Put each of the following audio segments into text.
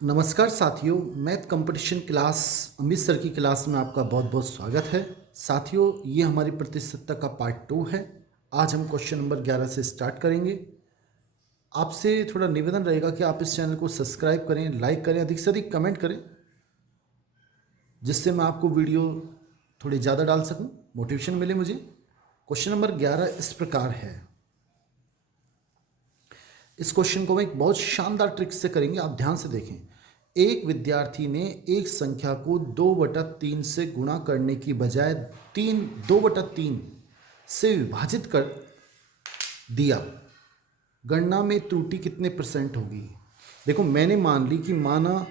नमस्कार साथियों, math competition class Amit sir की क्लास में आपका बहुत बहुत स्वागत है। साथियों, ये हमारी प्रतिशतता का पार्ट 2 है। आज हम क्वेश्चन नंबर 11 से स्टार्ट करेंगे। आपसे थोड़ा निवेदन रहेगा कि आप इस चैनल को सब्सक्राइब करें, लाइक करें, अधिक से अधिक कमेंट करें, जिससे मैं आपको वीडियो थोड़ी ज़्यादा डाल सकूं, मोटिवेशन मिले मुझे। क्वेश्चन नंबर 11 इस प्रकार है। इस क्वेश्चन को हम एक बहुत शानदार ट्रिक से करेंगे, आप ध्यान से देखें। एक विद्यार्थी ने एक संख्या को 2/3 से गुणा करने की बजाय 2/3 से विभाजित कर दिया। गणना में त्रुटि कितने % होगी? देखो, मैंने मान ली कि माना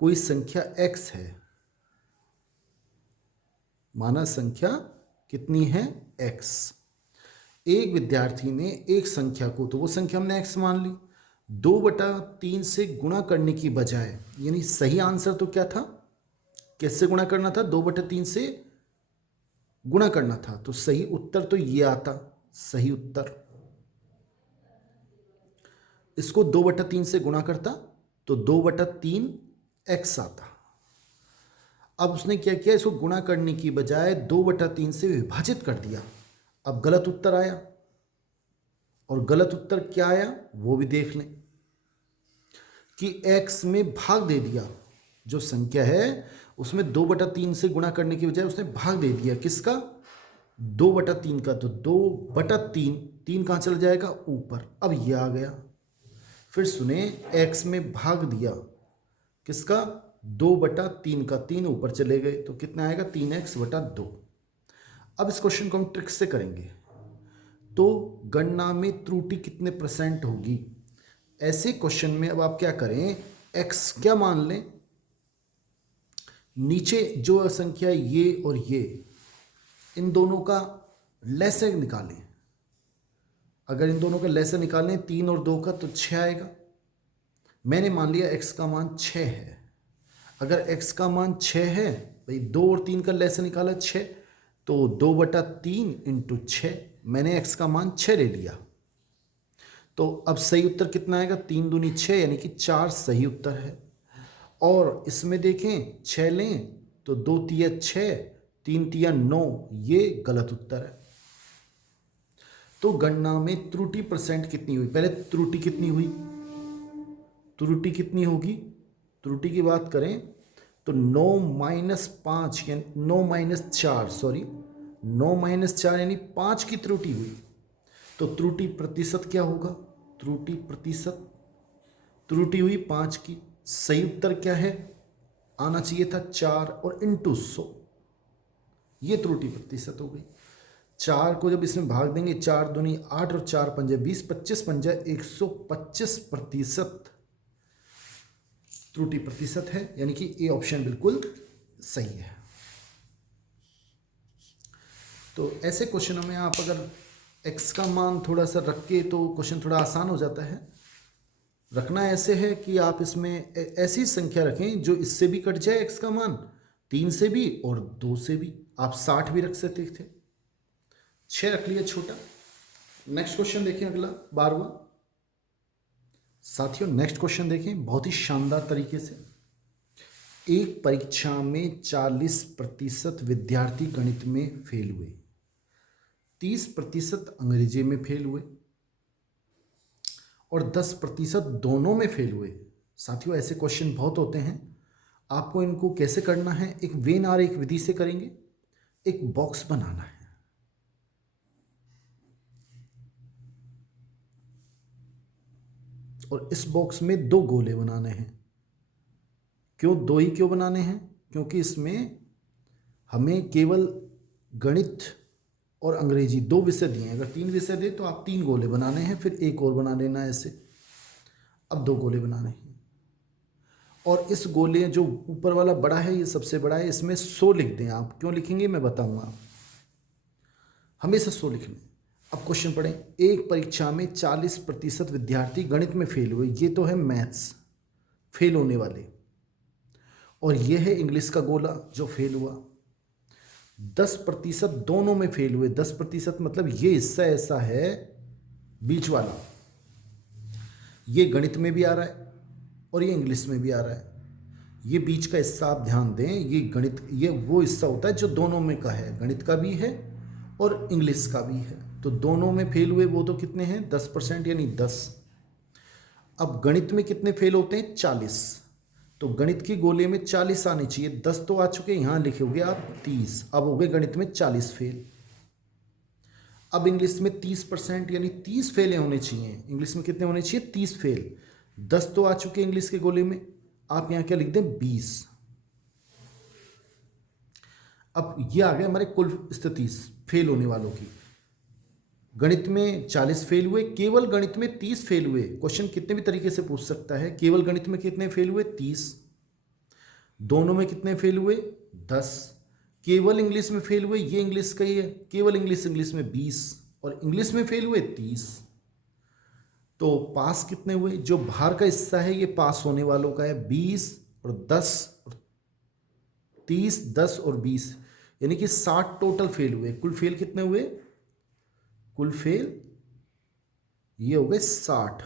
कोई संख्या x है। माना संख्या कितनी है? x। एक विद्यार्थी ने एक संख्या को, तो वो संख्या हमने x मान ली, 2/3 से गुणा करने की बजाय, यानी सही आंसर तो क्या था? कैसे गुणा करना था? 2/3 से गुणा करना था, तो सही उत्तर तो ये आता। सही उत्तर इसको 2/3 से गुणा करता तो 2/3 x आता। अब उसने क्या किया? इसको गुणा करने की बजाय 2/3 से विभाजित कर दिया। अब गलत उत्तर आया, और गलत उत्तर क्या आया वो भी देख लें कि x में भाग दे दिया। जो संख्या है उसमें 2/3 से गुणा करने की बजाय उसने भाग दे दिया। किसका? 2/3 का। तो 2/3, 3 कहाँ चला जाएगा? ऊपर। अब ये आ गया। फिर सुने, x में भाग दिया किसका? 2/3 का। 3 ऊपर चले गए तो कितना आएगा? 3x/2। अब इस क्वेश्चन को हम ट्रिक से करेंगे। तो गणना में त्रुटि कितने % होगी? ऐसे क्वेश्चन में अब आप क्या करें? x क्या मान लें? नीचे जो संख्या ये और ये, इन दोनों का लैसे निकालें। अगर इन दोनों का लैसे निकालें 3 और 2 का, तो 6 आएगा। मैंने मान लिया x का मान 6 है। अगर x का मान 6 है, भाई 2 और 3 का लैसे निकाला 6, तो 2/3 × 6, मैंने x का मान 6 ले लिया। तो अब सही उत्तर कितना आएगा? 3 दूनी 6, यानी कि 4 सही उत्तर है। और इसमें देखें, 6 लें तो 2 तिया 6, 3 तिया 9, ये गलत उत्तर है। तो गणना में त्रुटि % कितनी हुई? पहले त्रुटि कितनी हुई? त्रुटि कितनी होगी? त्रुटि की बात करें तो 9-5 यानी 9-4, सॉरी 9-4 यानी 5 की त्रुटि हुई। तो त्रुटि प्रतिशत क्या होगा? त्रुटि प्रतिशत, त्रुटि हुई 5 की। सही उत्तर क्या है? आना चाहिए था 4 और इंटू 100, ये त्रुटि प्रतिशत हो गई। 4 को जब इसमें भाग देंगे, 4 दूनी 8 और 4 पंजे 20, 25 पंजा 125% त्रुटि प्रतिशत है, यानी कि ए ऑप्शन बिल्कुल सही है। तो ऐसे क्वेश्चनों में आप अगर x का मान थोड़ा सा रख के, तो क्वेश्चन थोड़ा आसान हो जाता है। रखना ऐसे है कि आप इसमें ऐसी संख्या रखें जो इससे भी कट जाए x का मान, 3 से भी और 2 से भी। आप 60 भी रख सकते थे, 6 रख लिया छोटा। नेक्स्ट क्वेश्चन देखें, अगला 12वां। साथियों, नेक्स्ट क्वेश्चन देखें बहुत ही शानदार तरीके से। एक परीक्षा में 40% विद्यार्थी गणित में फेल हुए, 30% अंग्रेजी में फेल हुए और 10% दोनों में फेल हुए। साथियों, ऐसे क्वेश्चन बहुत होते हैं। आपको इनको कैसे करना है? एक वेन आर एक विधि से करेंगे। एक बॉक्स बनाना है, और इस बॉक्स में 2 गोले बनाने हैं। क्यों 2 ही क्यों बनाने हैं? क्योंकि इसमें हमें केवल गणित और अंग्रेजी 2 विषय दिए हैं। अगर 3 विषय दे तो आप 3 गोले बनाने हैं, फिर एक और बना लेना है ऐसे। अब 2 गोले बनाने हैं, और इस गोले जो ऊपर वाला बड़ा है, ये सबसे बड़ा है, इसमें 100 लिख दें आप। क्यों लिखेंगे मैं बताऊंगा, हमेशा 100 लिखना। अब क्वेश्चन पढ़ें। एक परीक्षा में 40% विद्यार्थी गणित में फेल हुए, ये तो है मैथ्स फेल होने वाले, और यह है इंग्लिश का गोला जो फेल हुआ। 10% दोनों में फेल हुए। 10% मतलब ये हिस्सा ऐसा है बीच वाला, ये गणित में भी आ रहा है और ये इंग्लिश में भी आ रहा है। ये बीच का हिस्सा आप ध्यान दें, ये गणित, ये वो हिस्सा होता है जो दोनों में का है, गणित का भी है और इंग्लिश का भी है। तो दोनों में फेल हुए वो तो कितने हैं, 10% यानी 10। अब गणित में कितने फेल होते हैं, 40। तो गणित की गोले में 40 आने चाहिए, 10 तो आ चुके, यहाँ लिखोगे आप 30। अब हो गए गणित में 40 फेल। अब इंग्लिश में 30% यानी 30 फेल होने चाहिए। इंग्लिश में कितने होने चाहिए, 30 फेल। 10 तो आ चुके इंग्लिश के गोले में, आप यहाँ क्या लिख दें, 20। अब ये आ गए हमारे कुल स्थिति फेल होने वालों की। गणित में 40 फेल हुए, केवल गणित में 30 फेल हुए। क्वेश्चन कितने भी तरीके से पूछ सकता है। केवल गणित में कितने फेल हुए, 30। दोनों में कितने फेल हुए, 10। केवल इंग्लिश में फेल हुए, ये इंग्लिश का ही है, केवल इंग्लिश में 20 और इंग्लिश में फेल हुए 30। तो पास कितने हुए, जो बाहर का हिस्सा है ये पास होने वालों का है, 20 और 10 और 30, 10 और 20 यानी कि 60 टोटल फेल हुए। कुल फेल कितने हुए, कुल फेल ये हो गए 60।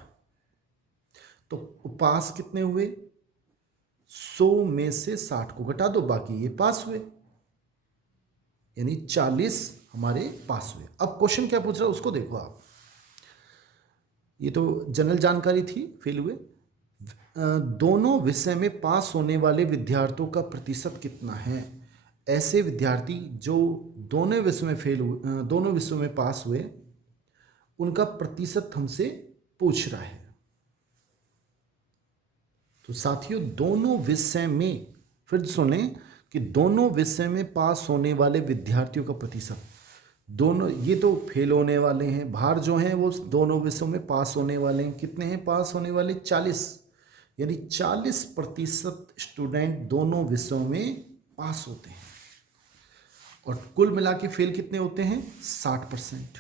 तो पास कितने हुए, 100 में से 60 को घटा दो, बाकी ये पास हुए, यानी 40 हमारे पास हुए। अब क्वेश्चन क्या पूछ रहा है उसको देखो आप। ये तो जनरल जानकारी थी, फेल हुए। दोनों विषय में पास होने वाले विद्यार्थियों का प्रतिशत कितना है। ऐसे विद्यार्थी जो दोनों विषय में फेल हुए, दोनों विषयों में पास हुए, उनका प्रतिशत हमसे पूछ रहा है। तो साथियों दोनों विषय में, फिर सुने कि दोनों विषय में पास होने वाले विद्यार्थियों का प्रतिशत, दोनों ये तो फेल होने वाले हैं, बाहर जो हैं वो दोनों विषयों में पास होने वाले हैं। कितने हैं पास होने वाले, 40, यानी 40% स्टूडेंट दोनों विषयों में पास होते हैं। और कुल मिला के फेल कितने होते हैं, 60%।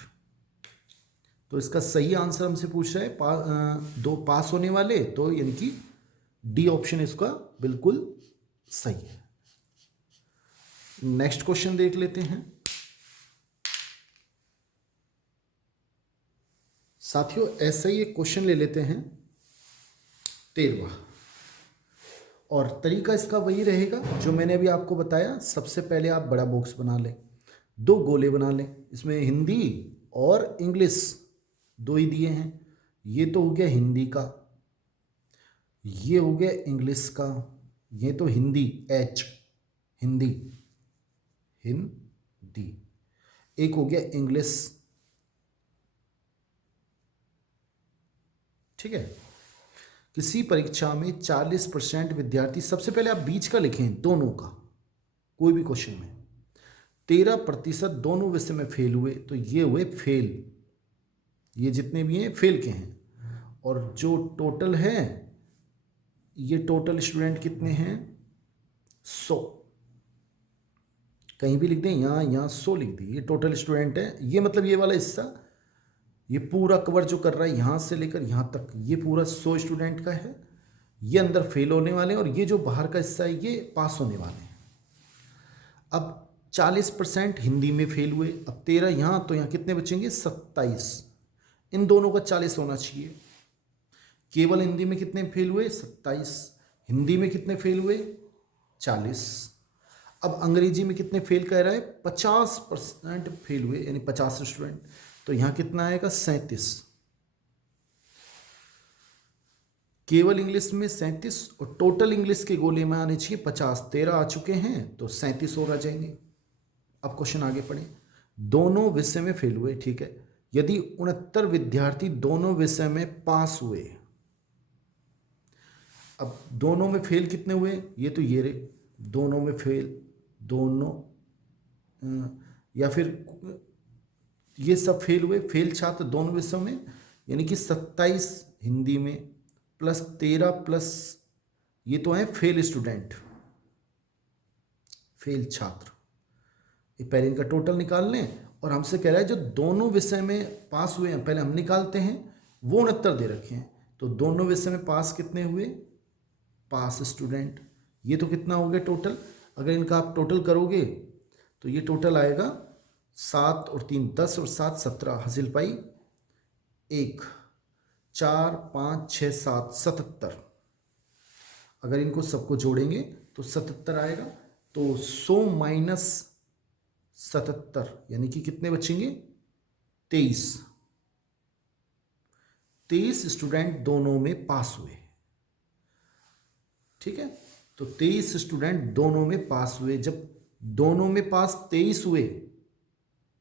तो इसका सही आंसर हमसे पूछ रहा है दो पास होने वाले, तो यानी कि डी ऑप्शन इसका बिल्कुल सही है। नेक्स्ट क्वेश्चन देख लेते हैं साथियों। ऐसा ही एक क्वेश्चन ले लेते हैं 13वां, और तरीका इसका वही रहेगा जो मैंने अभी आपको बताया। सबसे पहले आप बड़ा बॉक्स बना लें, 2 गोले बना लें, इसमें हिंदी और इंग्लिश 2 ही दिए हैं। ये तो हो गया हिंदी का, ये हो गया इंग्लिश का, ये तो हिंदी एच, हिंदी, हिंदी, एक हो गया इंग्लिश, ठीक है। किसी परीक्षा में 40% विद्यार्थी, सबसे पहले आप बीच का लिखें, दोनों का, कोई भी क्वेश्चन में 13% दोनों विषय में फेल हुए, तो ये हुए फेल, ये जितने भी हैं फेल के हैं। और जो टोटल है, ये टोटल स्टूडेंट कितने हैं, 100, कहीं भी लिख दें, यहाँ 100 लिख दी, ये टोटल स्टूडेंट है। ये मतलब ये वाला हिस्सा, ये पूरा कवर जो कर रहा है यहाँ से लेकर यहाँ तक, ये पूरा 100 स्टूडेंट का है। ये अंदर फेल होने वाले हैं और ये जो बाहर का हिस्सा है ये पास होने वाले हैं। अब 40% हिंदी में फेल हुए, अब 13 यहाँ, तो यहाँ कितने बचेंगे, 27। इन दोनों का 40 होना चाहिए। केवल हिंदी में कितने फेल हुए, 27। हिंदी में कितने फेल हुए, 40। अब अंग्रेजी में कितने फेल कह रहा है, 50% फेल हुए, यानी 50 स्टूडेंट, तो यहां कितना आएगा, 37। केवल इंग्लिश में 37 और टोटल इंग्लिश के गोले में आने चाहिए 50। 13 आ चुके हैं तो 37 और आ जाएंगे। अब क्वेश्चन आगे पढ़े। दोनों विषय में फेल हुए, ठीक है। यदि 69 विद्यार्थी दोनों विषय में पास हुए, अब दोनों में फेल कितने हुए, ये तो ये रहे, दोनों में फेल, दोनों या फिर ये सब फेल हुए, फेल छात्र दोनों विषयों में, यानी कि 27 हिंदी में प्लस 13 प्लस ये तो है फेल स्टूडेंट, फेल छात्र, ये पहले इनका टोटल निकाल लें। और हमसे कह रहा है जो दोनों विषय में पास हुए हैं, पहले हम निकालते हैं, वो 69 दे रखे हैं, तो दोनों विषय में पास कितने हुए, पास स्टूडेंट, ये तो कितना हो गया टोटल। अगर इनका आप टोटल करोगे तो ये टोटल आएगा 7 और 3 10 और 7 17, हासिल पाई 1 4 5 6 7 77। अगर इनको सबको जोड़ेंगे तो 77 आएगा। तो 100 माइनस 77 यानी कि कितने बचेंगे? 23। 23 स्टूडेंट दोनों में पास हुए। ठीक है, तो 23 स्टूडेंट दोनों में पास हुए। जब दोनों में पास 23 हुए,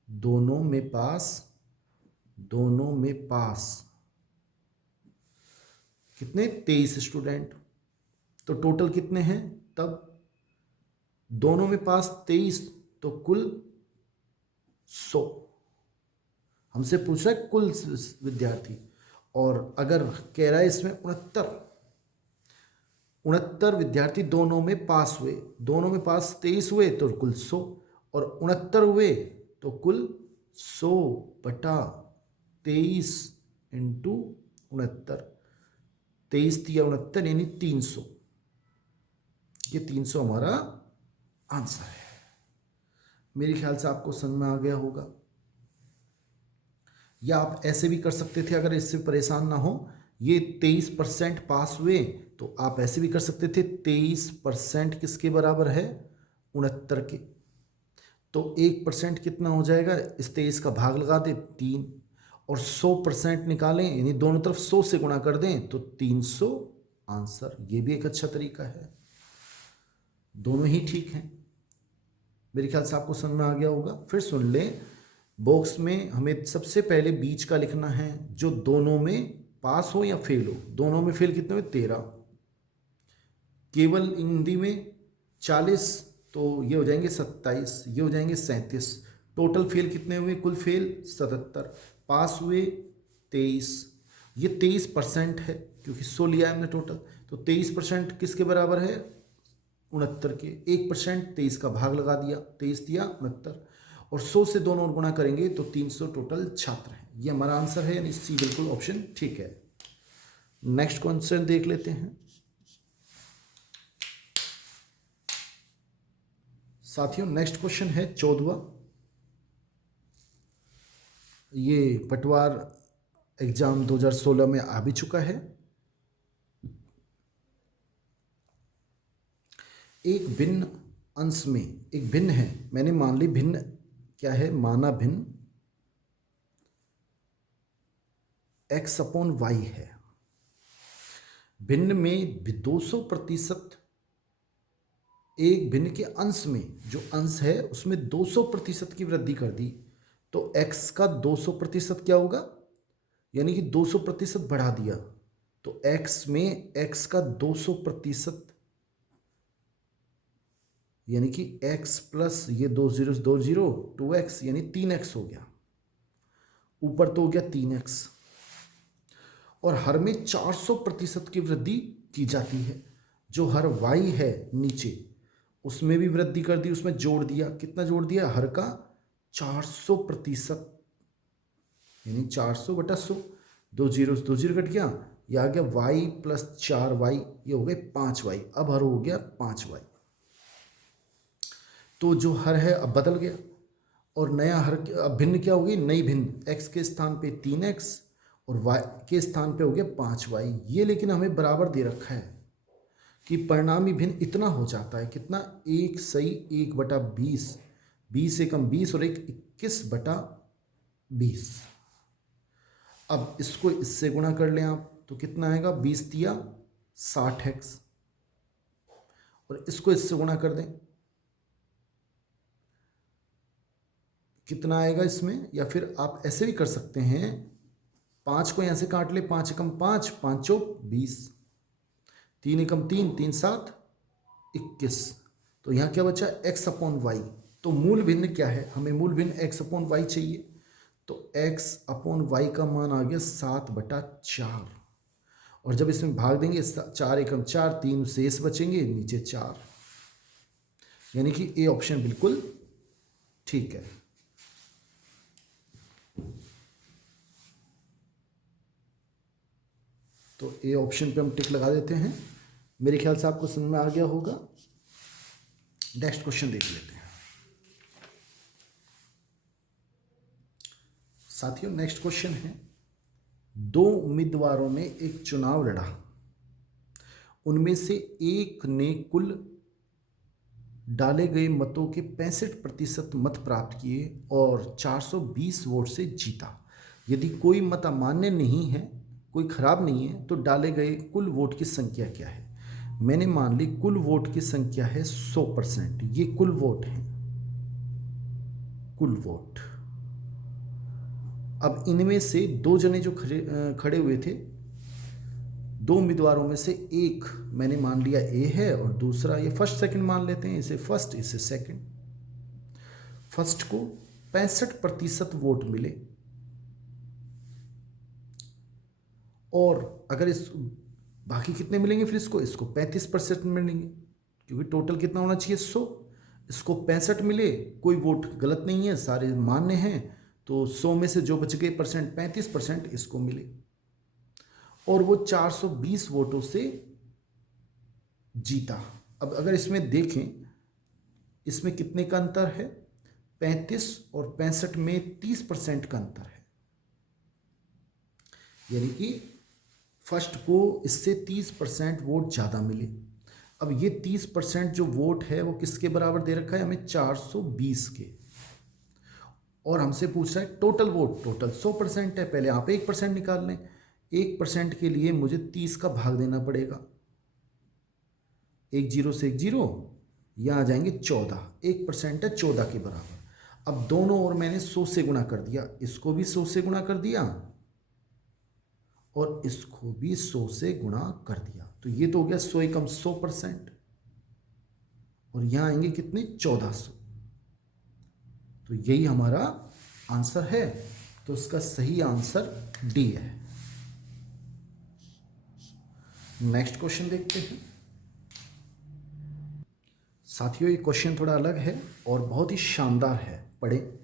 दोनों में पास कितने? 23 स्टूडेंट। तो टोटल कितने हैं तब? दोनों में पास 23, तो कुल 100। हमसे पूछ रहा है कुल विद्यार्थी, और अगर कह रहा है इसमें 69 विद्यार्थी दोनों में पास हुए, दोनों में पास 23 हुए तो कुल 100, और 69 हुए तो कुल 100 बटा 23 इंटू 69। 23 तिया 69 यानी 300। ये 300 हमारा आंसर है। मेरे ख्याल से आपको समझ में आ गया होगा। या आप ऐसे भी कर सकते थे, अगर इससे परेशान ना हो। ये 23% पास हुए, तो आप ऐसे भी कर सकते थे 23% किसके बराबर है? 69 के। तो 1% कितना हो जाएगा? इस 23 का भाग लगा दे 3, और 100% निकालें, यानी दोनों तरफ 100 से गुणा कर दें तो 300 आंसर। ये भी एक अच्छा तरीका है। दोनों ही ठीक हैं। मेरे ख्याल से आपको समझ में आ गया होगा। फिर सुन लें, बॉक्स में हमें सबसे पहले बीच का लिखना है, जो दोनों में पास हो या फेल हो। दोनों में फेल कितने हुए? 13। केवल हिंदी में 40, तो ये हो जाएंगे 27, ये हो जाएंगे 37। टोटल फेल कितने हुए? कुल फेल 77, पास हुए 23। ये 23% है, क्योंकि 100 लिया है हमने टोटल। तो 23% किसके बराबर है? 69 के। 1% 23 का भाग लगा दिया, 23 दिया 69, और 100 से दोनों और गुणा करेंगे तो 300 टोटल छात्र हैं। ये हमारा आंसर है, यानी सी बिल्कुल ऑप्शन ठीक है। नेक्स्ट क्वेश्चन देख लेते हैं साथियों। नेक्स्ट क्वेश्चन है 14वां। ये पटवार एग्जाम 2016 में आ भी चुका है। एक भिन्न अंश में एक भिन्न है, मैंने मान ली भिन्न क्या है? माना भिन्न x अपॉन वाई है। भिन्न में 200% एक भिन्न के अंश में, जो अंश है उसमें 200% की वृद्धि कर दी, तो x का 200% क्या होगा? यानी कि 200% बढ़ा दिया, तो x में x का 200%, यानी कि x प्लस ये 2 जीरो 2 जीरो 2x, यानी 3x हो गया। ऊपर तो हो गया 3x, और हर में 400% की वृद्धि की जाती है। जो हर y है नीचे, उसमें भी वृद्धि कर दी, उसमें जोड़ दिया। कितना जोड़ दिया? हर का 400%, यानी 400 बटा 100। 2 जीरो कट गया, ये आ गया y प्लस 4y, ये हो गए 5y। अब हर हो गया 5y। तो जो हर है अब बदल गया, और नया हर अब भिन्न क्या होगी? नई भिन्न x के स्थान पे 3x और y के स्थान पे हो गया 5y। ये लेकिन हमें बराबर दे रखा है कि परिणामी भिन्न इतना हो जाता है। कितना? 1 सही 1 बटा 20, 20 एकम 20 और 1 21 बटा 20। अब इसको इससे गुणा कर लें आप, तो कितना आएगा? 20 दिया 60x, और इसको इससे गुणा कर दें, कितना आएगा इसमें? या फिर आप ऐसे भी कर सकते हैं, 5 को यहां से काट ले, 5 एकम 5, 5 चौक 20, 3 एकम 3, 3 7 21। तो यहाँ क्या बचा? x upon Y. तो मूल भिन्न क्या है? हमें मूल भिन्न x अपॉन वाई चाहिए। तो x अपॉन वाई का मान आ गया 7 बटा 4, और जब इसमें भाग देंगे 4 एकम 4, 3 शेष बचेंगे, नीचे 4, यानी कि ए ऑप्शन बिल्कुल ठीक है। तो ए ऑप्शन पे हम टिक लगा देते हैं। मेरे ख्याल से आपको समझ में आ गया होगा। नेक्स्ट क्वेश्चन देख लेते हैं साथियों। नेक्स्ट क्वेश्चन है, 2 उम्मीदवारों ने एक चुनाव लड़ा उनमें से एक ने कुल डाले गए मतों के 65% मत प्राप्त किए और 420 वोट से जीता। यदि कोई मत अमान्य नहीं है, कोई खराब नहीं है, तो डाले गए कुल वोट की संख्या क्या है? मैंने मान ली कुल वोट की संख्या है 100%। ये कुल वोट है, कुल वोट। अब इनमें से दो जने जो खड़े हुए थे, दो उम्मीदवारों में से एक मैंने मान लिया ए है और दूसरा, ये फर्स्ट सेकंड मान लेते हैं, इसे फर्स्ट इसे सेकंड। फर्स्ट को 65% वोट मिले और अगर इस बाकी कितने मिलेंगे फिर इसको 35% मिलेंगे, क्योंकि टोटल कितना होना चाहिए 100। इसको 65 मिले, कोई वोट गलत नहीं है, सारे मान्य हैं, तो 100 में से जो बच गए परसेंट 35% इसको मिले और वो 420 वोटों से जीता। अब अगर इसमें देखें, इसमें कितने का अंतर है? 35 और 65 में 30% का अंतर है, यानी कि फर्स्ट को इससे 30% वोट ज़्यादा मिले। अब ये 30% जो वोट है वो किसके बराबर दे रखा है हमें? 420 के। और हमसे पूछ रहा है टोटल वोट, टोटल 100% है। पहले आप 1% निकाल लें। 1% के लिए मुझे 30 का भाग देना पड़ेगा। 1 0 से 1 0, यहाँ आ जाएंगे 14। 1% है 14 के बराबर। अब दोनों ओर मैंने 100 से गुणा कर दिया, इसको भी 100 से गुणा कर दिया और इसको भी 100 से गुणा कर दिया, तो ये तो हो गया 100 एकम 100%। और यहाँ आएंगे कितने? 1400। तो यही हमारा आंसर है। तो इसका सही आंसर डी है। नेक्स्ट क्वेश्चन देखते हैं। साथियों, ये क्वेश्चन थोड़ा अलग है और बहुत ही शानदार है, पढ़े।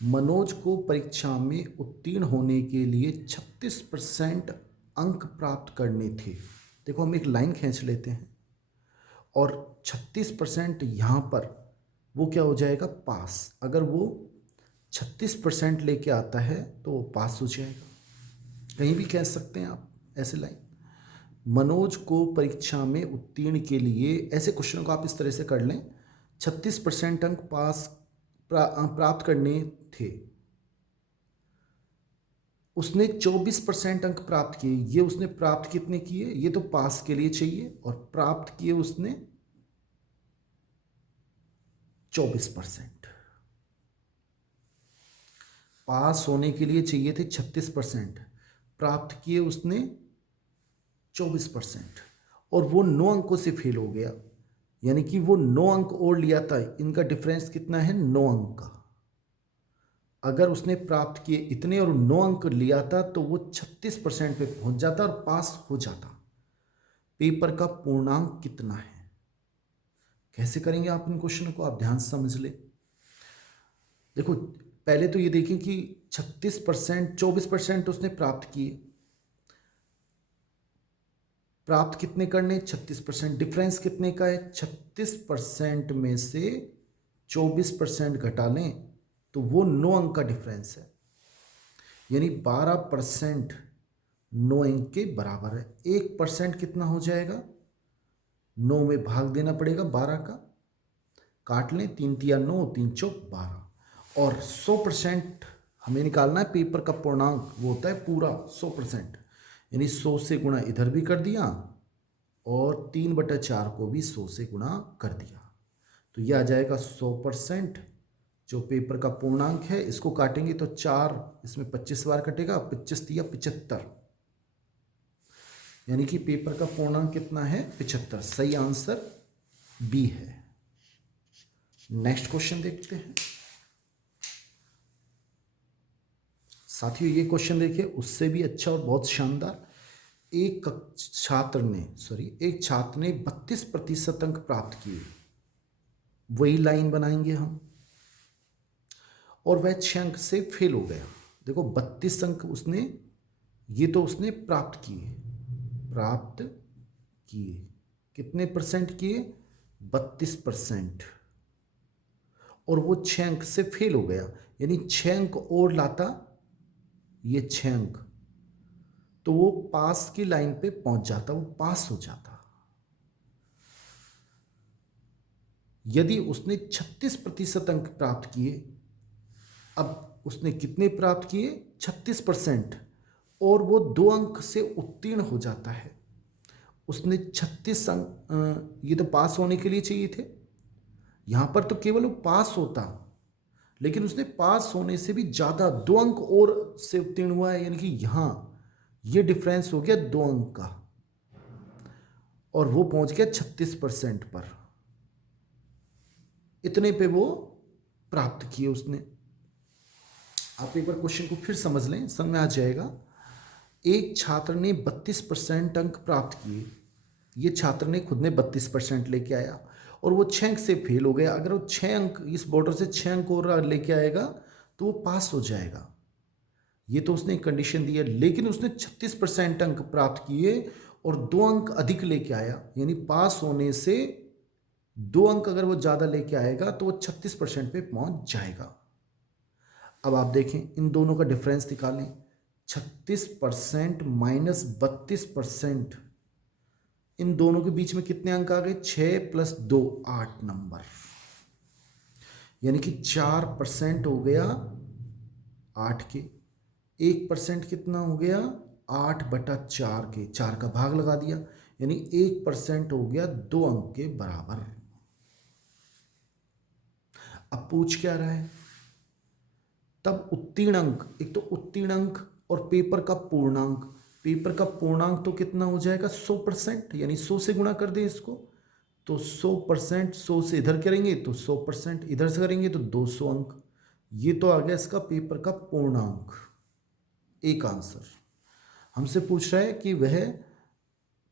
मनोज को परीक्षा में उत्तीर्ण होने के लिए 36% अंक प्राप्त करने थे। देखो, हम एक लाइन खींच लेते हैं और 36% यहाँ पर वो क्या हो जाएगा? पास। अगर वो 36% लेके आता है तो वो पास हो जाएगा। कहीं भी कह सकते हैं आप ऐसे लाइन। मनोज को परीक्षा में उत्तीर्ण के लिए, ऐसे क्वेश्चन को आप इस तरह से कर लें, 36% अंक प्राप्त करने थे, उसने 24% अंक प्राप्त किए। ये उसने प्राप्त कितने किए? ये तो पास के लिए चाहिए, और प्राप्त किए उसने 24%। पास होने के लिए चाहिए थे 36%, प्राप्त किए उसने 24%, और वो 9 अंकों से फेल हो गया, यानी कि वो 9 अंक और लिया था। इनका डिफरेंस कितना है? 9 अंक का। अगर उसने प्राप्त किए इतने और 9 अंक लिया था तो वो 36% पे पहुंच जाता और पास हो जाता। पेपर का पूर्णांक कितना है? कैसे करेंगे आप इन क्वेश्चन को? आप ध्यान से समझ ले। देखो, पहले तो ये देखें कि 36%, 24% उसने प्राप्त किए। प्राप्त कितने करने? 36%। डिफरेंस कितने का है? 36% में से 24% घटा लें तो वो 9 अंक का डिफरेंस है, यानी 12% 9 अंक के बराबर है। 1% कितना हो जाएगा? 9 में भाग देना पड़ेगा 12 का, काट लें, 3 तिया 9, 3 चौक 12। और 100% हमें निकालना है पेपर का पूर्णांक, वो होता है पूरा 100%, यानी 100 से गुणा इधर भी कर दिया और 3/4 को भी 100 से गुणा कर दिया, तो यह आ जाएगा 100%। जो पेपर का पूर्णांक है, इसको काटेंगे तो 4, इसमें 25 बार कटेगा, 25 तिया 75, यानी कि पेपर का पूर्णांक कितना है? 75। सही आंसर बी है। नेक्स्ट क्वेश्चन देखते हैं। साथियों, ये क्वेश्चन देखिए, उससे भी अच्छा और बहुत शानदार। एक छात्र ने 32% अंक प्राप्त किए। वही लाइन बनाएंगे हम, और वह 6 अंक से फेल हो गया। देखो, 32 अंक उसने, ये तो उसने प्राप्त किए। कितने परसेंट किए? 32%। और वो 6 अंक से फेल हो गया, यानी 6 अंक और लाता, ये 6 अंक, तो वो पास की लाइन पे पहुंच जाता, वो पास हो जाता। यदि उसने 36% अंक प्राप्त किए, अब उसने कितने प्राप्त किए? 36%, और वो 2 अंक से उत्तीर्ण हो जाता है। उसने 36 अंक, ये तो पास होने के लिए चाहिए थे, यहाँ पर तो केवल वो पास होता, लेकिन उसने पास होने से भी ज़्यादा 2 अंक और से उत्तीर्ण हुआ है, यानी कि यहाँ ये डिफरेंस हो गया 2 अंक का, और वो पहुंच गया 36% पर। इतने पे वो प्राप्त किए उसने। आप एक बार क्वेश्चन को फिर समझ लें, समझ में आ जाएगा। एक छात्र ने 32% अंक प्राप्त किए, ये छात्र ने खुद ने 32% लेके आया, और वो 6 अंक से फेल हो गया। अगर वो 6 अंक इस बॉर्डर से 6 अंक और लेके आएगा तो वो पास हो जाएगा। ये तो उसने कंडीशन दी है, लेकिन उसने 36% अंक प्राप्त किए और 2 अंक अधिक लेके आया, यानी पास होने से 2 अंक अगर वो ज़्यादा लेके आएगा तो वो 36% पे पहुंच जाएगा। अब आप देखें, इन दोनों का डिफरेंस निकालें। 36% माइनस 32%, इन दोनों के बीच में कितने अंक आ गए? 6 + 2 8 नंबर, यानी कि 4% हो गया 8 के। 1% कितना हो गया? 8/4 के, 4 का भाग लगा दिया, यानी 1% हो गया 2 अंक के बराबर। अब पूछ क्या रहा है? तब उत्तीर्ण अंक, एक तो उत्तीर्ण अंक और पेपर का पूर्णांक। पेपर का पूर्णांक तो कितना हो जाएगा? 100%, यानी 100 से गुणा कर दे इसको, तो 100%, 100 से इधर करेंगे तो 100%, इधर से करेंगे तो 200 अंक। ये तो आ गया इसका पेपर का पूर्णांक। एक आंसर। हमसे पूछ रहा है कि वह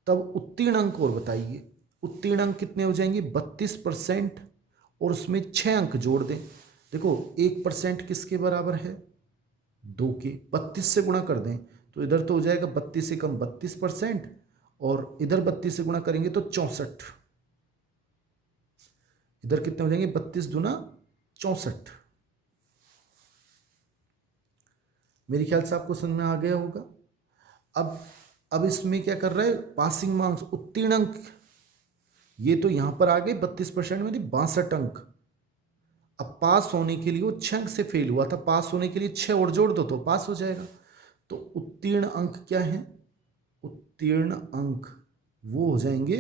तब उत्तीर्ण अंक और बताइए। उत्तीर्ण अंक कितने हो जाएंगे? 32%, और उसमें 6 अंक जोड़ दें। देखो 1% किसके बराबर है? 2 के। 32 से गुणा कर दें तो इधर तो हो जाएगा 32 से कम 32%, और इधर 32 से गुणा करेंगे तो 64। इधर कितने हो जाएंगे? 32 दूना 64। मेरे ख्याल से आपको समझ में आ गया होगा। अब इसमें क्या कर रहा है? पासिंग मार्क्स, उत्तीर्ण अंक, ये तो यहां पर आ गए 32% में 62 अंक। अब पास होने के लिए वो 6 अंक से फेल हुआ था, पास होने के लिए 6 और जोड़ दो तो पास हो जाएगा। तो उत्तीर्ण अंक क्या है? उत्तीर्ण अंक वो हो जाएंगे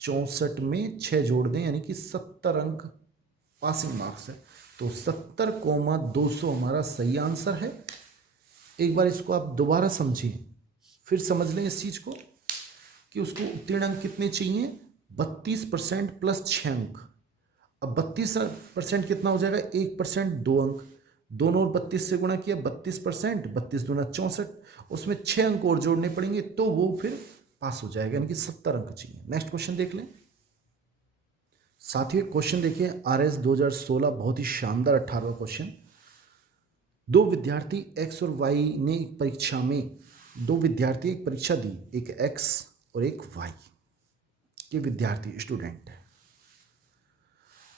64 में 6 जोड़ दें, यानी कि 70 अंक पासिंग मार्क्स है। तो 70,200 हमारा सही आंसर है। एक बार इसको आप दोबारा समझिए, फिर समझ लें इस चीज को कि उसको उत्तीर्ण अंक कितने चाहिए? 32% प्लस 6 अंक। अब 32% कितना हो जाएगा? 1%, 2 अंक, दोनों और 32 से गुणा किया, 32%, 32 दूना 64, उसमें 6 अंक और जोड़ने पड़ेंगे तो वो फिर पास हो जाएगा, यानी कि 70 अंक चाहिए। नेक्स्ट क्वेश्चन देख लें। साथियों क्वेश्चन देखिए, RS 2016, बहुत ही शानदार 18वां क्वेश्चन। दो विद्यार्थी X और Y ने एक परीक्षा में, दो विद्यार्थी एक परीक्षा दी, एक X और एक Y के विद्यार्थी स्टूडेंट है।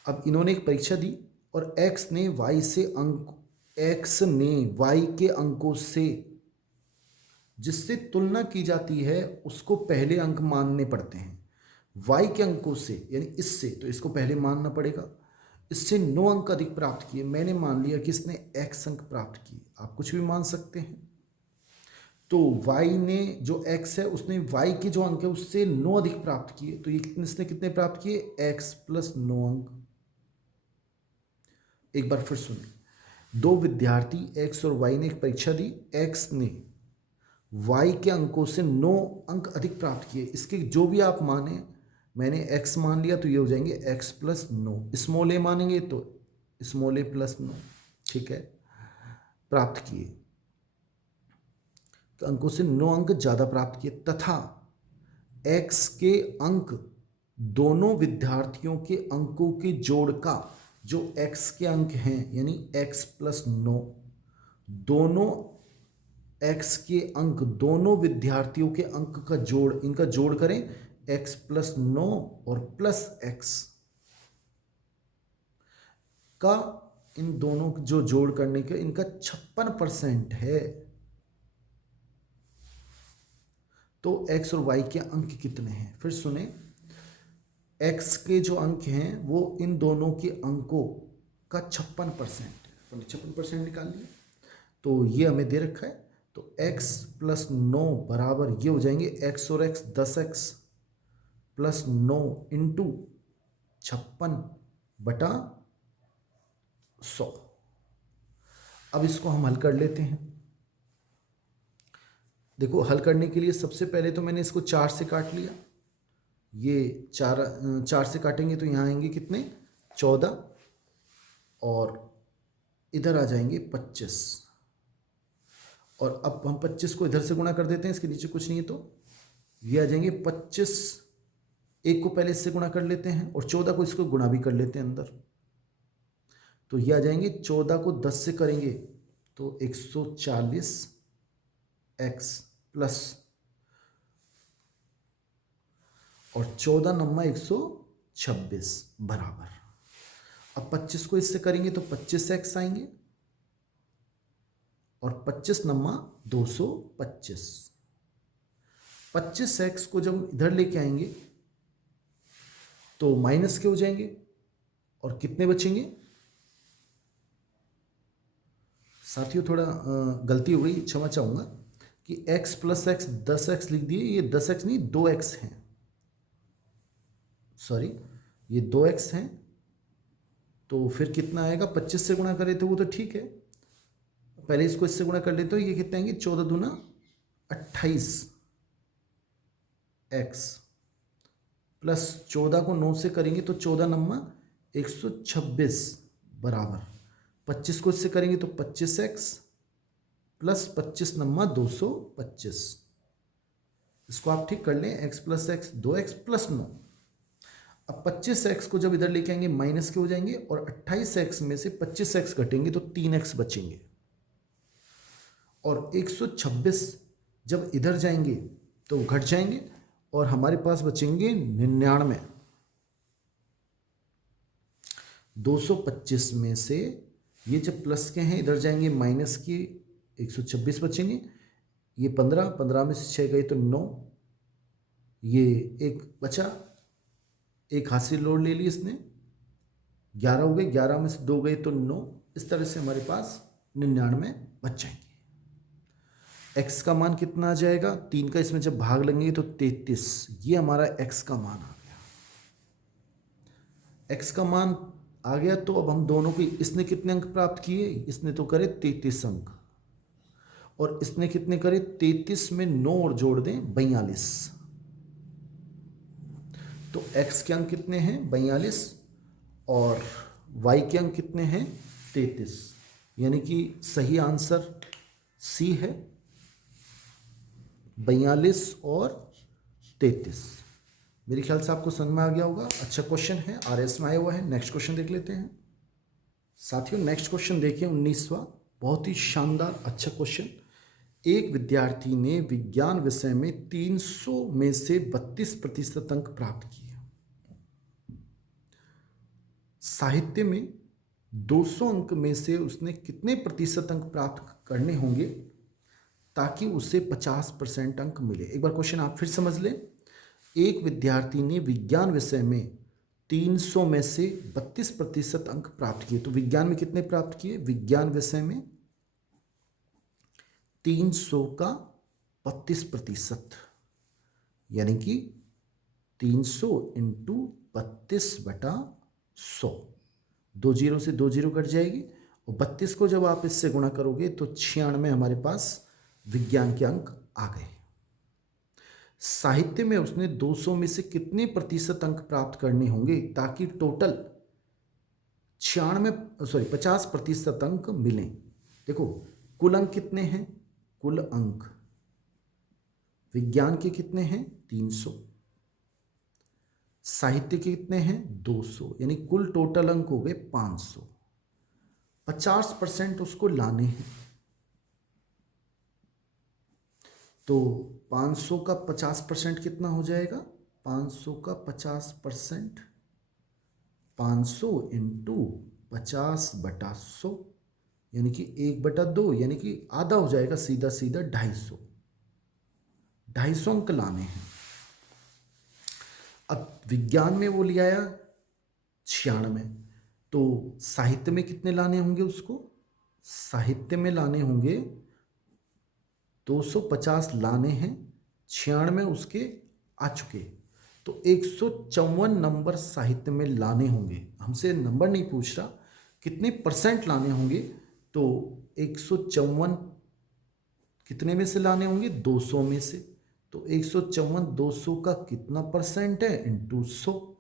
अब इन्होंने एक परीक्षा दी और X ने Y के अंकों से जिससे तुलना की जाती है उसको पहले अंक मानने पड़ते हैं। Y के अंकों से, यानी इससे, तो इसको पहले मानना पड़ेगा। इससे 9 अंक अधिक प्राप्त किए। मैंने मान लिया कि इसने X अंक प्राप्त किए, आप कुछ भी मान सकते हैं। तो Y ने, जो X है, उसने Y के जो अंक है उससे 9 अधिक प्राप्त किए, तो ये इसने कितने प्राप्त किए? X + 9 अंक। एक बार फिर सुनिए, दो विद्यार्थी X और Y ने एक परीक्षा दी। X ने Y के अंकों से 9 अंक अधिक प्राप्त किए। इसके जो भी आप माने, मैंने X मान लिया तो ये हो जाएंगे X + 9, स्मॉल a मानेंगे तो स्मॉल a + 9, ठीक है, प्राप्त किए। तो अंकों से 9 अंक ज़्यादा प्राप्त किए, तथा X के अंक दोनों विद्यार्थियों के अंकों के जोड़ का, जो X के अंक हैं यानी X + 9, दोनों X के अंक दोनों विद्यार्थियों के अंक का जोड़, इनका जोड़ करें, X + 9 और +X का, इन दोनों जो जोड़ करने के इनका 56% है। तो X और Y के अंक कितने हैं? फिर सुने, x के जो अंक हैं वो इन दोनों के अंकों का 56% है। तो 56% निकाल लिया, तो ये हमें दे रखा है। तो x प्लस 9 बराबर ये हो जाएंगे x और x 10x प्लस 9 इंटू 56/100। अब इसको हम हल कर लेते हैं। देखो, हल करने के लिए सबसे पहले तो मैंने इसको 4 से काट लिया। ये 4 से काटेंगे तो यहाँ आएंगे कितने, 14, और इधर आ जाएंगे 25। और अब हम 25 को इधर से गुणा कर देते हैं, इसके नीचे कुछ नहीं है, तो ये आ जाएंगे 25। एक को पहले इससे गुणा कर लेते हैं और 14 को इसको गुणा भी कर लेते हैं अंदर, तो ये आ जाएंगे 14 को 10 से करेंगे तो 140x प्लस, और 14 नम्मा 126 बराबर। अब 25 को इससे करेंगे तो 25x आएंगे, और 25 नम्मा 225। 25x को जब इधर लेके आएंगे तो माइनस के हो जाएंगे, और कितने बचेंगे साथियों, थोड़ा गलती हो गई, क्षमा चाहूँगा कि x प्लस एक्स 10x लिख दिए, ये 10x नहीं 2x हैं, सॉरी ये 2x हैं। तो फिर कितना आएगा, 25 से गुणा करे तो वो तो ठीक है, पहले इसको इससे गुणा कर लेते हो, ये कितने आएंगे 14 दूना 28x प्लस 14 को 9 से करेंगे तो 14 नम्मा 126 बराबर। 25 को इससे करेंगे तो 25x प्लस 25 नम्मा 225। इसको आप ठीक कर लें, x plus x 2x plus 9। अब 25x को जब इधर लेके आएंगे माइनस के हो जाएंगे, और 28x में से 25x घटेंगे तो 3x बचेंगे, और 126 जब इधर जाएंगे तो घट जाएंगे और हमारे पास बचेंगे 99। 225 में से ये जब प्लस के हैं इधर जाएंगे माइनस के 126 बचेंगे, ये 15 में से 6 गए तो 9, ये एक बचा, एक हाथ से लोड ले ली इसने, 11 हो गए, 11 में से 2 गए तो 9। इस तरह से हमारे पास 99 बच जाएंगे। x का मान कितना आ जाएगा, 3 का इसमें जब भाग लगेंगे तो 33, ये हमारा x का मान आ गया। x का मान आ गया तो अब हम दोनों की, इसने कितने अंक प्राप्त किए, इसने तो करे 33 अंक, और इसने कितने करे, 33 में 9 और जोड़ दें 42, तो x के अंक कितने हैं 42 और y के अंक कितने हैं 33, यानी कि सही आंसर C है, 42 और 33। मेरे ख्याल से आपको समझ में आ गया होगा। अच्छा क्वेश्चन है, RS में आया हुआ है। नेक्स्ट क्वेश्चन देख लेते हैं साथियों। नेक्स्ट क्वेश्चन देखिए 19वां, बहुत ही शानदार अच्छा क्वेश्चन। एक विद्यार्थी ने विज्ञान विषय में 300 में से 32% अंक प्राप्त किए। साहित्य में 200 अंक में से उसने कितने प्रतिशत अंक प्राप्त करने होंगे ताकि उसे 50% अंक मिले। एक बार क्वेश्चन आप फिर समझ लें। एक विद्यार्थी ने विज्ञान विषय में 300 में से 32% अंक प्राप्त किए। तो विज्ञान में कितने प्राप्त किए, विज्ञान विषय में 300 का 32%, यानी कि 300 इंटू 32/100, 2 जीरो से 2 जीरो कट जाएगी, और 32 को जब आप इससे गुणा करोगे तो 96 हमारे पास विज्ञान के अंक आ गए। साहित्य में उसने 200 में से कितने प्रतिशत अंक प्राप्त करने होंगे ताकि टोटल 50% अंक मिलें। देखो कुल अंक कितने हैं, कुल अंक विज्ञान के कितने हैं 300, साहित्य के कितने हैं 200, यानी कुल टोटल अंक हो गए 500। 50% उसको लाने हैं, तो 500 का 50% कितना हो जाएगा, 500 का 50%, 500 इंटू 50/100, यानी कि 1/2, यानी कि आधा हो जाएगा, सीधा सीधा 250 अंक लाने हैं। अब विज्ञान में वो ले आया 96, तो साहित्य में कितने लाने होंगे उसको? साहित्य में लाने होंगे 250 लाने हैं, 96 उसके आ चुके, तो 154 नंबर साहित्य में लाने होंगे। हमसे नंबर नहीं पूछ रहा, कितने परसेंट लाने होंगे, तो 154 कितने में से लाने होंगे? 200 में से। तो 154 200 का कितना परसेंट है? इंटू 100,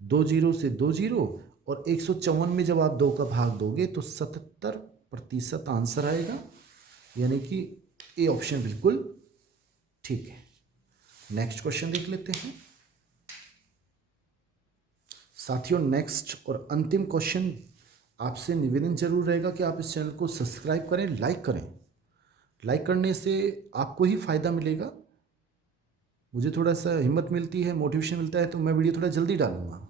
2 जीरो से 2 जीरो, और 154 में जब आप 2 का भाग दोगे तो 77% आंसर आएगा, यानी कि ए ऑप्शन बिल्कुल ठीक है। नेक्स्ट क्वेश्चन देख लेते हैं साथियों। नेक्स्ट और अंतिम क्वेश्चन, आपसे निवेदन जरूर रहेगा कि आप इस चैनल को सब्सक्राइब करें, लाइक करें। लाइक करने से आपको ही फायदा मिलेगा, मुझे थोड़ा सा हिम्मत मिलती है, मोटिवेशन मिलता है, तो मैं वीडियो थोड़ा जल्दी डालूंगा।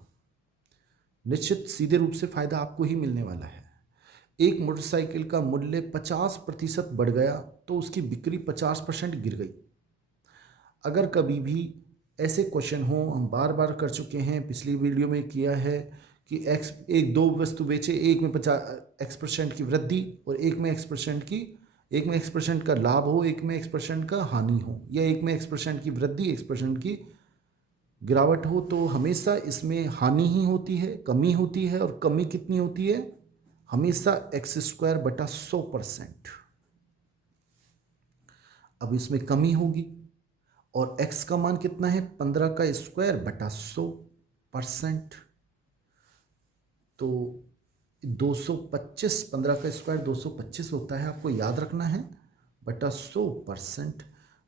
निश्चित सीधे रूप से फायदा आपको ही मिलने वाला है। एक मोटरसाइकिल का मूल्य 50% बढ़ गया तो उसकी बिक्री 50% गिर गई। अगर कभी भी ऐसे क्वेश्चन हो, हम बार बार कर चुके हैं, पिछली वीडियो में किया है कि एक दो वस्तु बेचे, एक में 50% की वृद्धि और एक में X% का लाभ हो, एक में X% का हानि हो, या एक में X% की वृद्धि X% की गिरावट हो, तो हमेशा इसमें हानि ही होती है, कमी होती है। और कमी कितनी होती है? हमेशा x²/100%। अब इसमें कमी होगी और x का मान कितना है? 15²/100%। तो 225, 15² 225 होता है, आपको याद रखना है, बटा 100%।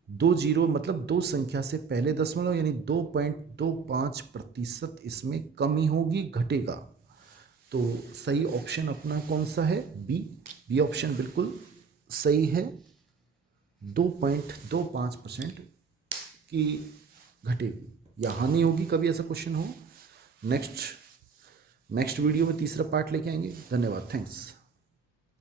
2 जीरो मतलब 2 संख्या से पहले दशमलव, यानी 2.25% इसमें कमी होगी, घटेगा। तो सही ऑप्शन अपना कौन सा है? बी ऑप्शन बिल्कुल सही है। 2.25% की घटेगी या हानि होगी, कभी ऐसा क्वेश्चन हो। नेक्स्ट वीडियो में तीसरा पार्ट लेके आएंगे। धन्यवाद, थैंक्स।